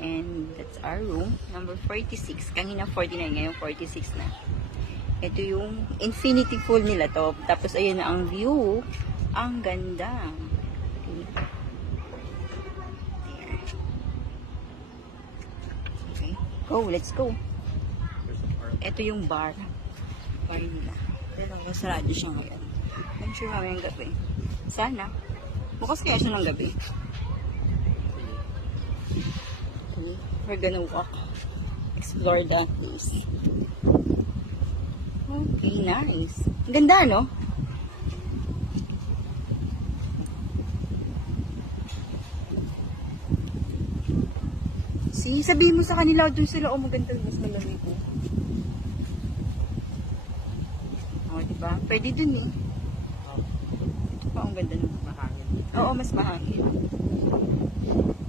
And that's our room, number 46. Kanina 49, ngayon 46 na. Ito yung infinity pool nila to. Tapos ayun na ang view. Ang ganda. There. Okay. Go, let's go. Ito yung bar. Bar nila. Pero sarado siya ngayon. I'm sure mamayang gabi. Sana. Bukas kaya siya ng gabi. Okay. We're gonna walk. Explore the place. Okay, nice. Ang ganda, no? See, sabihin mo sa kanila, doon sila, oh, maganda, mas malamig ko. Oh, diba? Pwede dun eh. Ito pa, ang ganda ng mahangin. Oo, mas mahangin.